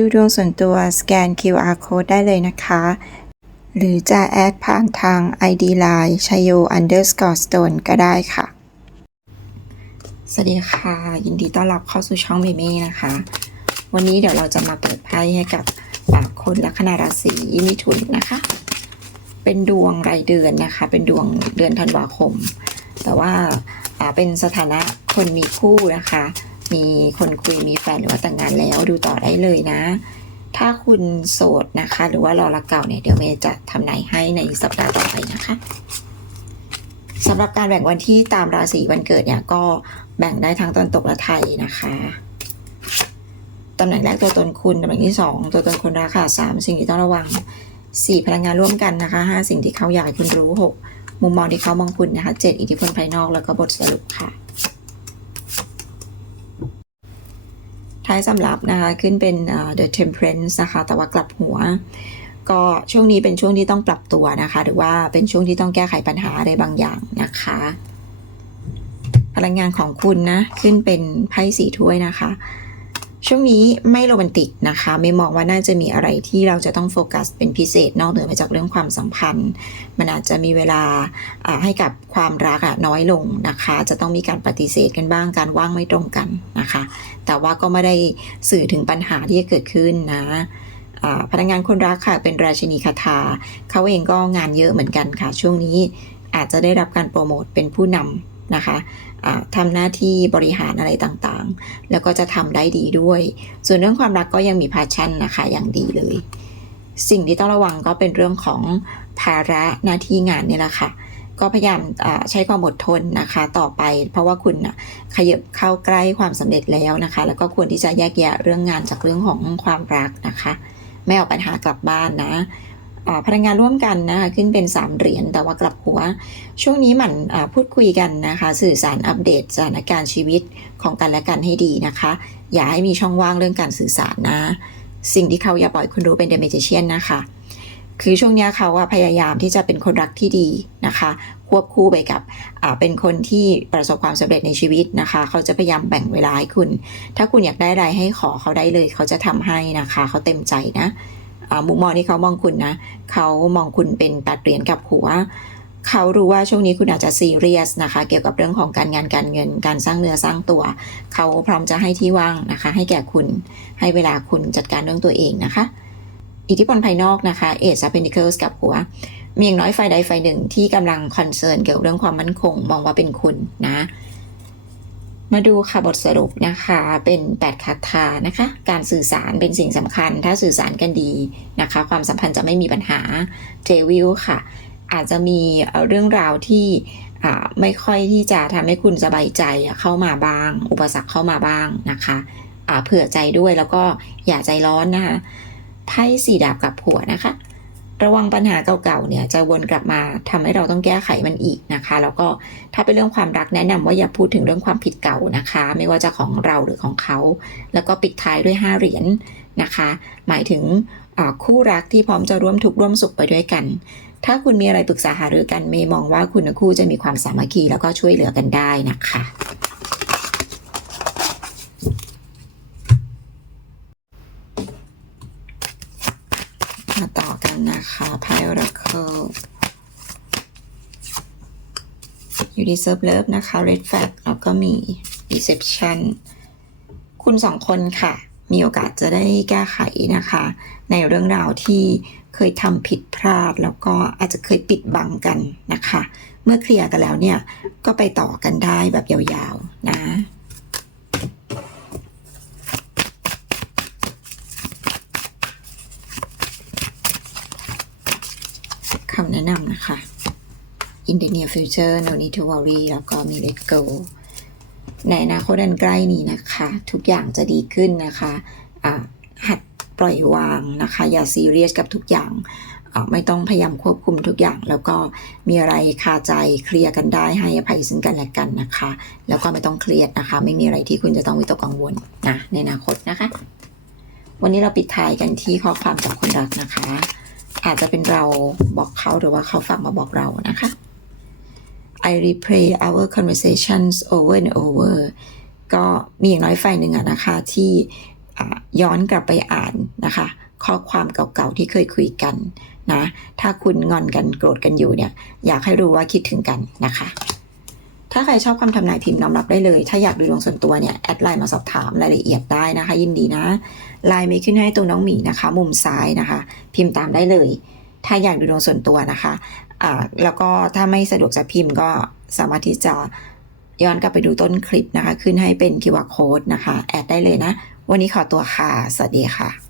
ดูดวงส่วนตัวสแกน QR code ได้เลยนะคะ หรือจะแอดผ่านทาง ID Line ชโย underscore stone ก็ได้ค่ะ สวัสดีค่ะ ยินดีต้อนรับเข้าสู่ช่องเมเม่นะคะ วันนี้เดี๋ยวเราจะมาเปิดไพ่ให้กับคนลัคนาราศีมิถุนนะคะ เป็นดวงรายเดือนนะคะ เป็นดวงเดือนธันวาคม แต่ว่าเป็นสถานะคนมีคู่นะคะ มีคนคุยมีแฟนหรือว่าแต่งงานแล้วดูต่อได้เลยนะ ถ้าคุณโสดนะคะ หรือว่ารอรักเก่าเนี่ยเดี๋ยวเมย์จะทำนายให้ในสัปดาห์ต่อไปนะคะสำหรับการแบ่งวันที่ตามราศีวันเกิดเนี่ยก็แบ่งได้ทั้งตอนตกและไทยนะคะตำแหน่งแรกตัวตนคุณตำแหน่งที่สองตัวตนคนรักค่ะสามสิ่งที่ต้องระวังสี่พลังงานร่วมกันนะคะห้าสิ่งที่เขาอยากให้คุณรู้หกมุมมองที่เขามองคุณนะคะเจ็ดอิทธิพลภายนอกแล้วก็บทสรุปค่ะ ท้ายสำหรับนะคะ ขึ้นเป็น The Temperance นะคะ แต่ว่ากลับหัว ก็ช่วงนี้เป็นช่วงที่ต้องปรับตัวนะคะ หรือว่าเป็นช่วงที่ต้องแก้ไขปัญหาอะไรบางอย่างนะคะ พลังงานของคุณนะ ขึ้นเป็นไพ่สีถ้วยนะคะ ช่วงนี้ไม่โรแมนติกนะคะ ไม่มองว่าน่าจะมีอะไรที่เราจะต้องโฟกัสเป็นพิเศษนอกเหนือไปจากเรื่องความสัมพันธ์ มันอาจจะมีเวลาให้กับความรักน้อยลงนะคะ จะต้องมีการปฏิเสธกันบ้างการว่างไม่ตรงกันนะคะ แต่ว่าก็ไม่ได้สื่อถึงปัญหาที่จะเกิดขึ้นนะพนักงานคนรักค่ะเป็นราชินีคาถาเขาเองก็งานเยอะเหมือนกันค่ะ ช่วงนี้อาจจะได้รับการโปรโมทเป็นผู้นำ นะคะอ่าทำหน้าที่บริหารอะไรต่างๆ แล้วก็จะทำได้ดีด้วย ส่วนเรื่องความรักก็ยังมีพาชั่นนะคะอย่างดีเลย สิ่งที่ต้องระวังก็เป็นเรื่องของภาระหน้าที่งานนี่แหละค่ะก็พยายามใช้ความอดทนนะคะต่อไป เพราะว่าคุณขยับเข้าใกล้ความสำเร็จแล้วนะคะ แล้วก็ควรที่จะแยกแยะเรื่องงานจากเรื่องของความรักนะคะ ไม่เอาปัญหากลับบ้านนะ พนักงานร่วมกันนะคะขึ้นเป็น 3 เหรียญแต่ว่ากลับหัว ช่วงนี้หมั่นพูดคุยกันนะคะ สื่อสารอัปเดตสถานการณ์ชีวิตของกันและกันให้ดีนะคะ อย่าให้มีช่องว่างเรื่องการสื่อสารนะ สิ่งที่เขาอย่าปล่อยคุณรู้เป็นเดเมจิเชียนนะคะคือช่วงเนี้ยเขาว่าพยายามที่จะเป็นคนรักที่ดีนะคะ ควบคู่ไปกับเป็นคนที่ประสบความสำเร็จในชีวิตนะคะ เขาจะพยายามแบ่งเวลาให้คุณ ถ้าคุณอยากได้อะไรให้ขอเขาได้เลย เขาจะทำให้นะคะ เขาเต็มใจนะ มุมมองที่เขามองคุณนะ เขามองคุณเป็นแปดเหรียญกับหัว เขารู้ว่าช่วงนี้คุณอาจจะซีเรียสนะคะ เกี่ยวกับเรื่องของการงานการเงิน การสร้างเนื้อสร้างตัว เขาพร้อมจะให้ที่ว่างนะคะ ให้แก่คุณ ให้เวลาคุณจัดการเรื่องตัวเองนะคะ อิทธิพลภายนอกนะคะ เอซ of Pentacles กับหัวมีอย่างน้อยไฟใดไฟหนึ่งที่กำลังคอนเซิร์นเกี่ยวกับเรื่องความมั่นคง มองว่าเป็นคุณนะ มาดูค่ะบทสรุปนะคะเป็น8คาถานะคะ การสื่อสารเป็นสิ่งสำคัญ ถ้าสื่อสารกันดีนะคะ ความสัมพันธ์จะไม่มีปัญหาเจวิลค่ะ อาจจะมีเรื่องราวที่ไม่ค่อยที่จะทำให้คุณสบายใจเข้ามาบ้าง อุปสรรคเข้ามาบ้างนะคะเผื่อใจด้วยแล้วก็อย่าใจร้อนนะคะไพ่สี่ดาบกับหัวนะคะ ระวังปัญหาเก่าๆเนี่ยจะวนกลับมาทำให้เราต้องแก้ไขมันอีกนะคะ แล้วก็ถ้าเป็นเรื่องความรักแนะนำว่าอย่าพูดถึงเรื่องความผิดเก่านะคะ ไม่ว่าจะของเราหรือของเขา แล้วก็ปิดท้ายด้วยห้าเหรียญนะคะ หมายถึงคู่รักที่พร้อมจะร่วมทุกข์ร่วมสุขไปด้วยกัน ถ้าคุณมีอะไรปรึกษาหารือกันเมย์มองว่าคุณทั้งคู่จะมีความสามัคคีแล้วก็ช่วยเหลือกันได้นะคะ มาต่อกันนะคะไพ่ Oracle You deserve love นะคะ Red flag แล้วก็มี Deception คุณสองคนค่ะ มีโอกาสจะได้แก้ไขนะคะ ในเรื่องราวที่เคยทำผิดพลาด แล้วก็อาจจะเคยปิดบังกันนะคะ เมื่อเคลียร์กันแล้วเนี่ย ก็ไปต่อกันได้แบบยาวๆนะ คำแนะนำนะคะ In the near future no need to worry แล้วก็มี let go ในอนาคตอันใกล้นี้นะคะ ทุกอย่างจะดีขึ้นนะคะหัดปล่อยวางนะคะ อย่าซีเรียสกับทุกอย่างไม่ต้องพยายามควบคุมทุกอย่าง แล้วก็มีอะไรคาใจเคลียร์กันได้ให้อภัยซึ่งกันและกันนะคะ แล้วก็ไม่ต้องเครียดนะคะ ไม่มีอะไรที่คุณจะต้องวิตกกังวลนะในอนาคตนะคะ วันนี้เราปิดท้ายกันที่ข้อความจากคนรักนะคะ อาจจะเป็นเราบอกเขาหรือว่าเขาฝากมาบอกเรานะคะ I replay our conversations over and over ก็มีอย่างน้อยฝ่ายหนึ่งอะนะคะที่ย้อนกลับไปอ่านนะคะ ข้อความเก่าๆที่เคยคุยกันนะถ้าคุณงอนกันโกรธกันอยู่เนี่ย อยากให้รู้ว่าคิดถึงกันนะคะ ถ้าใครชอบคำทำนายพิมพ์น้อมรับได้เลย ถ้าอยากดูดวงส่วนตัวเนี่ย แอดไลน์มาสอบถามรายละเอียดได้นะคะ ยินดีนะไลน์มีขึ้นให้ตรงน้องหมีนะคะ มุมซ้ายนะคะ พิมพ์ตามได้เลย ถ้าอยากดูดวงส่วนตัวนะคะ แล้วก็ถ้าไม่สะดวกจะพิมพ์ก็สามารถที่จะย้อนกลับไปดูต้นคลิปนะคะ ขึ้นให้เป็น QR code นะคะ แอดได้เลยนะ วันนี้ขอตัวค่ะ สวัสดีค่ะ